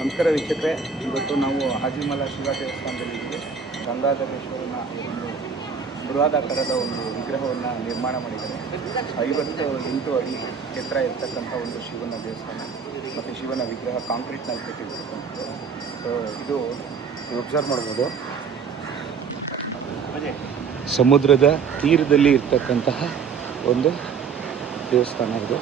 ನಮಸ್ಕಾರ ವೀಕ್ಷಕರೇ, ಇವತ್ತು ನಾವು ಆಜಿಮಲ ಶಿವ ದೇವಸ್ಥಾನದಲ್ಲಿದ್ದೀವಿ. ಗಂಗಾಧರೇಶ್ವರನ ಒಂದು ಬೃಹದಾಕಾರದ ಒಂದು ವಿಗ್ರಹವನ್ನು ನಿರ್ಮಾಣ ಮಾಡಿದ್ದಾರೆ. 58 ಅಡಿ ಎತ್ತರ ಇರ್ತಕ್ಕಂಥ ಒಂದು ಶಿವನ ದೇವಸ್ಥಾನ ಮತ್ತು ಶಿವನ ವಿಗ್ರಹ ಕಾಂಕ್ರೀಟ್ನಲ್ಲಿ ಕಟ್ಟಿರ್ತಕ್ಕಂಥದ್ದು. ಸೊ ಇದು ಒಬ್ಸರ್ವ್ ಮಾಡ್ಬೋದು, ಸಮುದ್ರದ ತೀರದಲ್ಲಿ ಇರ್ತಕ್ಕಂತಹ ಒಂದು ದೇವಸ್ಥಾನ ಇದು.